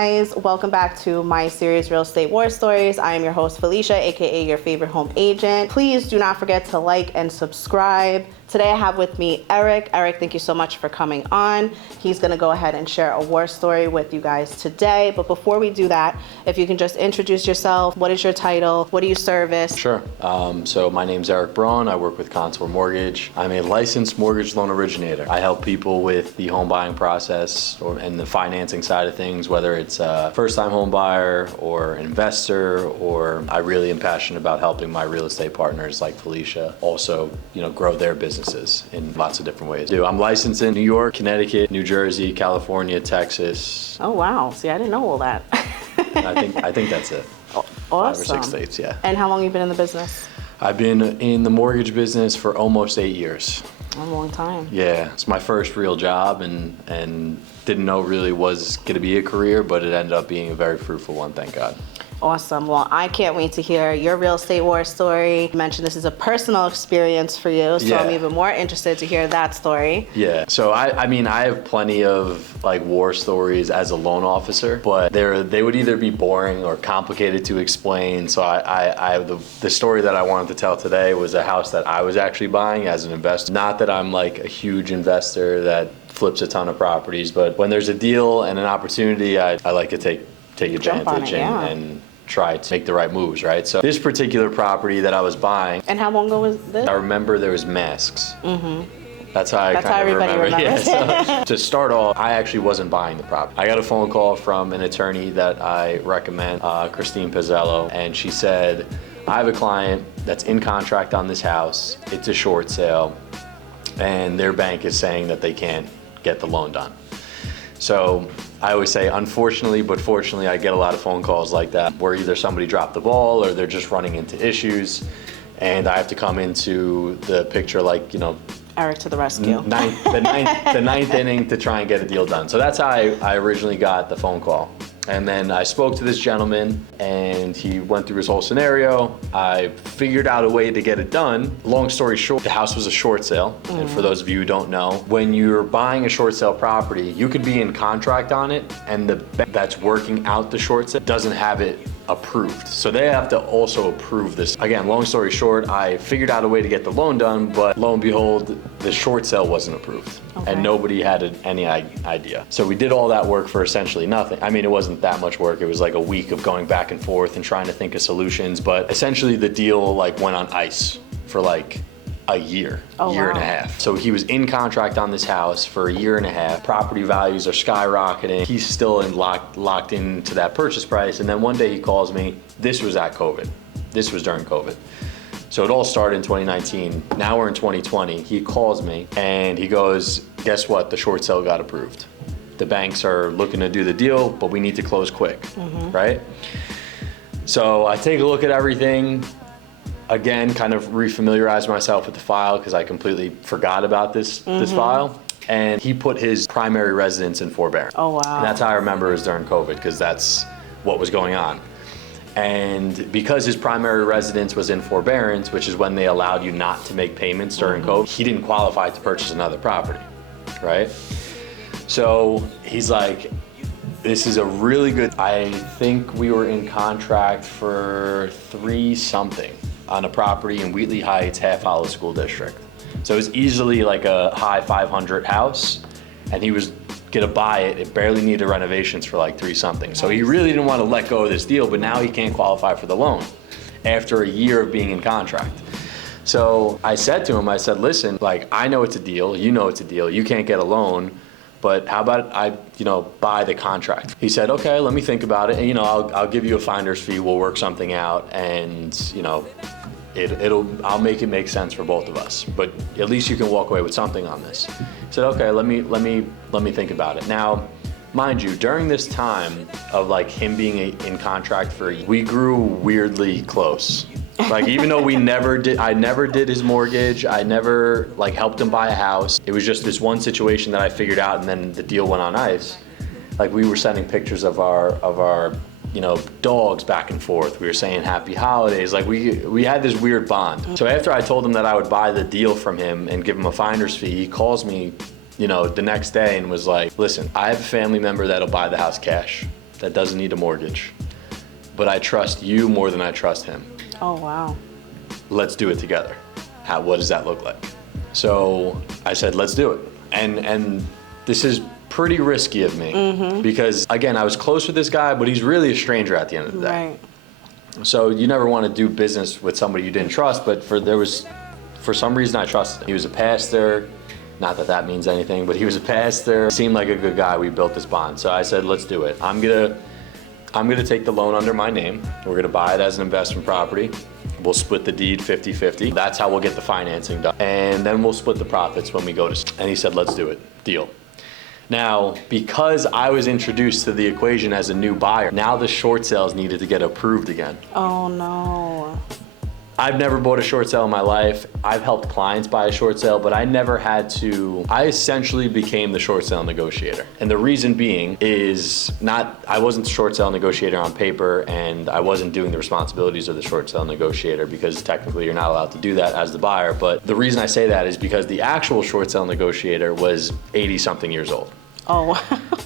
guys, welcome back to my series Real Estate War Stories. I am your host Felicia, aka your favorite home agent. Please do not forget to like and subscribe. Today I have with me Eric. Eric, thank you so much for coming on. He's gonna go ahead and share a war story with you guys today. But before we do that, if you can just introduce yourself, what is your title? What do you service? Sure. So my name's Eric Braun. I work with Contour Mortgage. I'm a licensed mortgage loan originator. I help people with the home buying process and the financing side of things, whether it's a first-time home buyer or an investor, or I really am passionate about helping my real estate partners like Felicia also, grow their businesses in lots of different ways. I'm licensed in New York, Connecticut, New Jersey, California, Texas. Oh wow! See, I didn't know all that. I think that's it. Awesome. 5 or 6 states, yeah. And how long have you been in the business? I've been in the mortgage business for almost 8 years. A long time. Yeah, it's my first real job and didn't know really was going to be a career, but it ended up being a very fruitful one, thank God. Awesome. Well, I can't wait to hear your real estate war story. You mentioned this is a personal experience for you, so Yeah. I'm even more interested to hear that story. Yeah, so I have plenty of war stories as a loan officer, but they would either be boring or complicated to explain. So the story that I wanted to tell today was a house that I was actually buying as an investor. Not that I'm like a huge investor that flips a ton of properties, but when there's a deal and an opportunity, I like to take advantage and try to make the right moves, right? So this particular property that I was buying. And how long ago was this? I remember there was masks. Mm-hmm. That's how everybody remembers. Yeah, so to start off, I actually wasn't buying the property. I got a phone call from an attorney that I recommend, Christine Pizzello, and she said, I have a client that's in contract on this house. It's a short sale, and their bank is saying that they can't get the loan done. So I always say, unfortunately, but fortunately, I get a lot of phone calls like that where either somebody dropped the ball or they're just running into issues, and I have to come into the picture like, Eric to the rescue. the ninth inning to try and get a deal done. So that's how I originally got the phone call. And then I spoke to this gentleman and he went through his whole scenario. I figured out a way to get it done. Long story short, the house was a short sale. Mm-hmm. And for those of you who don't know, when you're buying a short sale property, you could be in contract on it and the bank that's working out the short sale doesn't have it approved. So they have to also approve this. Again, long story short, I figured out a way to get the loan done, but lo and behold, the short sale wasn't approved. Okay. And nobody had any idea. So we did all that work for essentially nothing. I mean, it wasn't that much work. It was like a week of going back and forth and trying to think of solutions, but essentially the deal went on ice for a year and a half. So he was in contract on this house for a year and a half. Property values are skyrocketing. He's still locked into that purchase price. And then one day he calls me. This was at COVID. This was during COVID. So it all started in 2019. Now we're in 2020. He calls me and he goes, guess what? The short sale got approved. The banks are looking to do the deal, but we need to close quick, right? So I take a look at everything. Again, kind of refamiliarize myself with the file because I completely forgot about this file. And he put his primary residence in forbearance. Oh, wow. And that's how I remember it was during COVID because that's what was going on. And because his primary residence was in forbearance, which is when they allowed you not to make payments during COVID, he didn't qualify to purchase another property, right? So he's like, this is a really good, I think we were in contract for 3-something. On a property in Wheatley Heights, Half Hollow School District. So it was easily like a high 500 house, and he was gonna buy it. It barely needed renovations for 3-something. So he really didn't want to let go of this deal, but now he can't qualify for the loan after a year of being in contract. So I said to him, listen, I know it's a deal, you know it's a deal, you can't get a loan, but how about I, buy the contract? He said, okay, let me think about it, and I'll give you a finder's fee, we'll work something out, and I'll make it make sense for both of us. But at least you can walk away with something on this. He said, okay, let me think about it. Now, mind you, during this time of him being in contract for a year, we grew weirdly close. Even though I never did his mortgage, I never helped him buy a house. It was just this one situation that I figured out, and then the deal went on ice. We were sending pictures of our dogs back and forth. We were saying happy holidays. We had this weird bond. So after I told him that I would buy the deal from him and give him a finder's fee, he calls me, the next day and was like, listen, I have a family member that'll buy the house cash. that doesn't need a mortgage, but I trust you more than I trust him. Oh, wow. Let's do it together. What does that look like? So I said, let's do it. And this is pretty risky of me because, again, I was close with this guy, but he's really a stranger at the end of the day. Right. So you never want to do business with somebody you didn't trust, but for some reason I trusted him. He was a pastor. Not that that means anything, but he was a pastor. Seemed like a good guy. We built this bond. So I said, let's do it. I'm gonna take the loan under my name. We're gonna buy it as an investment property. We'll split the deed 50-50. That's how we'll get the financing done. And then we'll split the profits when we go to, and he said, let's do it, deal. Now, because I was introduced to the equation as a new buyer, now the short sales needed to get approved again. Oh, no. I've never bought a short sale in my life. I've helped clients buy a short sale, but I never had to. I essentially became the short sale negotiator. And the reason being is I wasn't the short sale negotiator on paper, and I wasn't doing the responsibilities of the short sale negotiator because technically you're not allowed to do that as the buyer. But the reason I say that is because the actual short sale negotiator was 80-something years old. Oh, wow.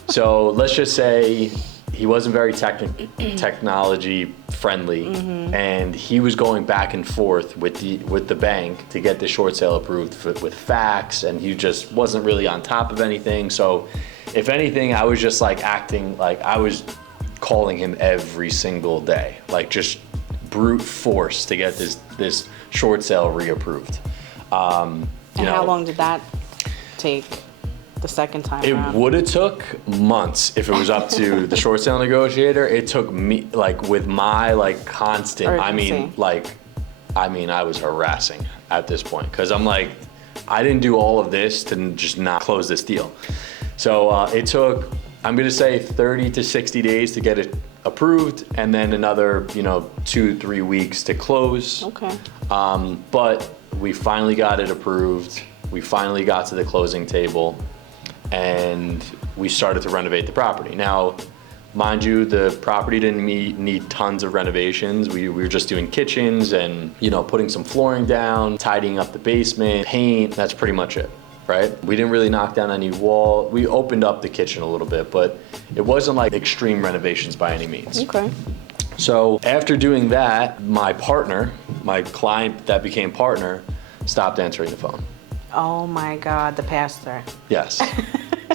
So let's just say he wasn't very technology friendly, and he was going back and forth with the bank to get the short sale approved with fax, and he just wasn't really on top of anything. So if anything, I was just like acting like I was calling him every single day, like just brute force to get this short sale reapproved. And how long did that take? The second time around? It would have took months if it was up to the short sale negotiator. It took me, like with my like constant, urgency. I was harassing at this point because I'm like, I didn't do all of this to just not close this deal. So it took, I'm gonna say 30 to 60 days to get it approved, and then another 2-3 weeks to close. Okay. But we finally got it approved. We finally got to the closing table, and we started to renovate the property. Now, mind you, the property didn't need tons of renovations. We were just doing kitchens and putting some flooring down, tidying up the basement, paint. That's pretty much it, right? We didn't really knock down any wall. We opened up the kitchen a little bit, but it wasn't like extreme renovations by any means. Okay. So after doing that, my partner, my client that became partner, stopped answering the phone. Oh my God, the pastor. Yes.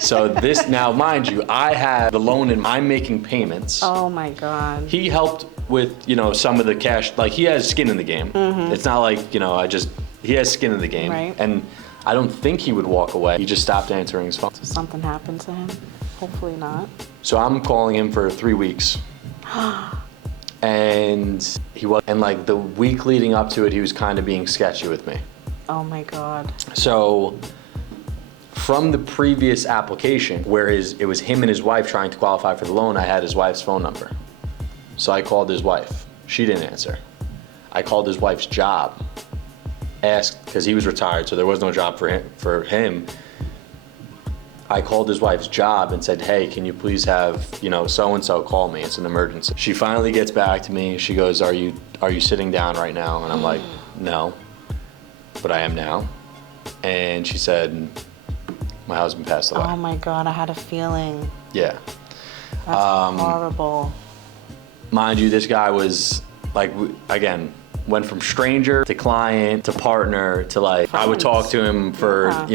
So this, now mind you, I have the loan and I'm making payments. Oh my God. He helped with, some of the cash, like he has skin in the game. It's not like, he has skin in the game. Right. And I don't think he would walk away. He just stopped answering his phone. So something happened to him? Hopefully not. So I'm calling him for 3 weeks. And like the week leading up to it, he was kind of being sketchy with me. Oh my God. So from the previous application, where it was him and his wife trying to qualify for the loan, I had his wife's phone number. So I called his wife. She didn't answer. I called his wife's job, asked, because he was retired, so there was no job for him. I called his wife's job and said, hey, can you please have, so-and-so call me, it's an emergency. She finally gets back to me. She goes, are you sitting down right now? And I'm like, no, but I am now. And she said, my husband passed away. Oh my God, I had a feeling. Yeah. That's horrible. Mind you, this guy was like, again, went from stranger to client to partner to like, Friends. I would talk to him for,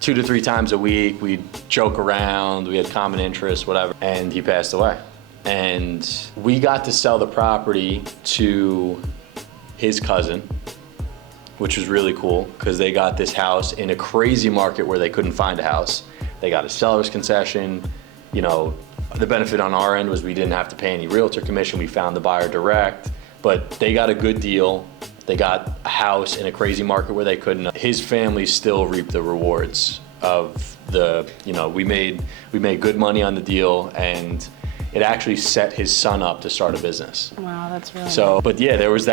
2 to 3 times a week. We'd joke around, we had common interests, whatever. And he passed away. And we got to sell the property to his cousin, which was really cool because they got this house in a crazy market where they couldn't find a house. They got a seller's concession. The benefit on our end was we didn't have to pay any realtor commission. We found the buyer direct, but they got a good deal. They got a house in a crazy market where they couldn't. His family still reaped the rewards of we made good money on the deal, and it actually set his son up to start a business. Wow, that's really So, but yeah, there was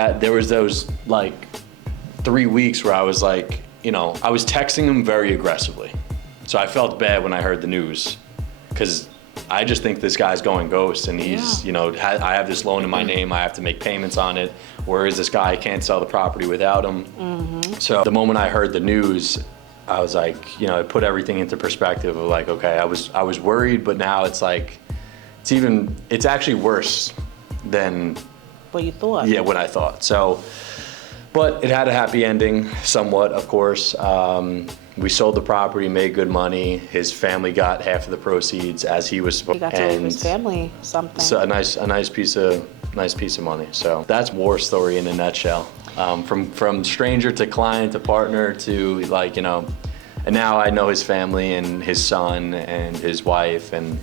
those like 3 weeks where I was like, I was texting him very aggressively. So I felt bad when I heard the news because I just think this guy's going ghost, and he's, I have this loan in my name, I have to make payments on it. Where is this guy? I can't sell the property without him. So the moment I heard the news, I was like, it put everything into perspective of like, okay, I was worried, but now it's like, it's actually worse than What you thought? what I thought. So, but it had a happy ending, somewhat, of course. We sold the property, made good money. His family got half of the proceeds as he was supposed. He got to leave his family something. So a nice piece of money. So that's war story in a nutshell. From stranger to client to partner to and now I know his family and his son and his wife, and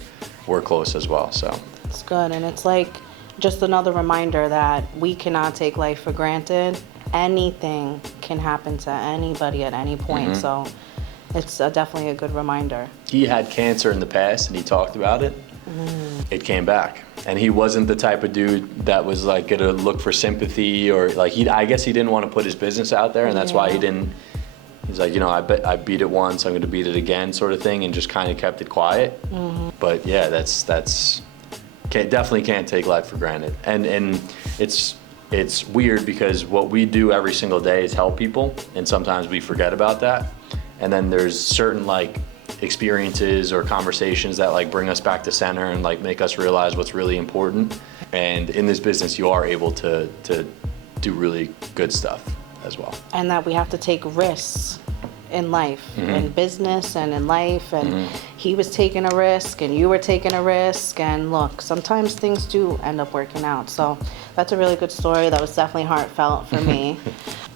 we're close as well. So it's good, and it's like just another reminder that we cannot take life for granted. Anything can happen to anybody at any point. So it's definitely a good reminder. He had cancer in the past, and he talked about it. It came back, and he wasn't the type of dude that was like gonna look for sympathy or like I guess he didn't want to put his business out there, and that's why he didn't. He's like, I beat it once, I'm gonna beat it again, sort of thing, and just kind of kept it quiet. But yeah, that's definitely can't take life for granted, and it's weird because what we do every single day is help people, and sometimes we forget about that, and then there's certain experiences or conversations that bring us back to center and make us realize what's really important. And in this business, you are able to do really good stuff as well. And that we have to take risks in life, in business and in life. And he was taking a risk and you were taking a risk. And look, sometimes things do end up working out. So that's a really good story. That was definitely heartfelt for me.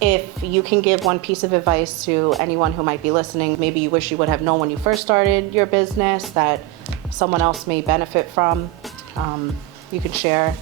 If you can give one piece of advice to anyone who might be listening, maybe you wish you would have known when you first started your business that someone else may benefit from, you can share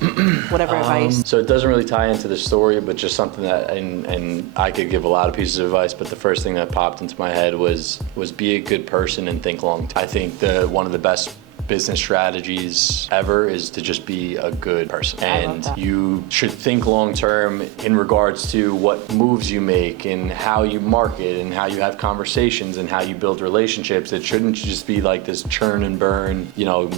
whatever advice. So it doesn't really tie into the story, but just something that, and I could give a lot of pieces of advice, but the first thing that popped into my head was be a good person and think long term. I think one of the best business strategies ever is to just be a good person. And you should think long term in regards to what moves you make and how you market and how you have conversations and how you build relationships. It shouldn't just be like this churn and burn,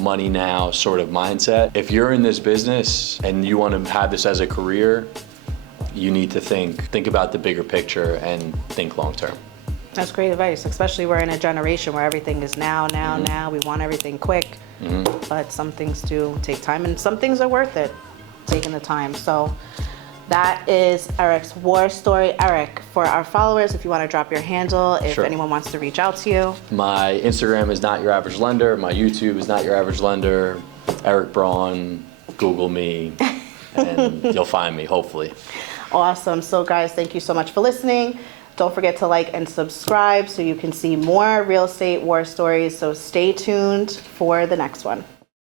money now sort of mindset. If you're in this business and you want to have this as a career, you need to think about the bigger picture and think long term. That's great advice, especially we're in a generation where everything is now. We want everything quick, but some things do take time, and some things are worth it, taking the time. So that is Eric's war story. Eric, for our followers, if you want to drop your handle, if anyone wants to reach out to you. My Instagram is Not Your Average Lender. My YouTube is Not Your Average Lender. Eric Braun, Google me, and you'll find me, hopefully. Awesome. So guys, thank you so much for listening. Don't forget to like and subscribe so you can see more real estate war stories. So stay tuned for the next one.